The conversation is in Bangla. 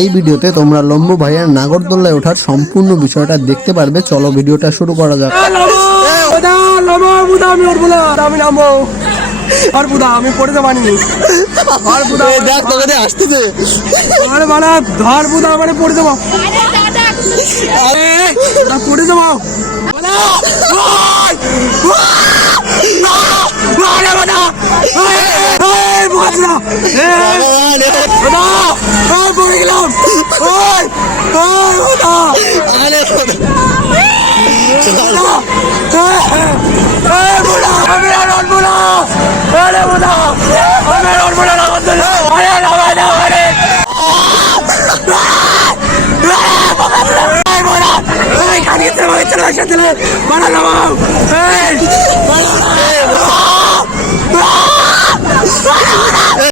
এই ভিডিওতে তোমরা লম্বু ভাইয়ের নাগরদোল্লায় ওঠার সম্পূর্ণ বিষয়টা দেখতে পারবে। চলো ভিডিওটা শুরু করা যাক। বুদা নামো বুদা আমি নামবো। আর বুদা আমি আর বুদা দেখ তোকে আসতেছে। আর বানা ধর বুদা মানে পড়ে দেবো পড়ে দেবো! চলে, আমাকে চলে, একসাথে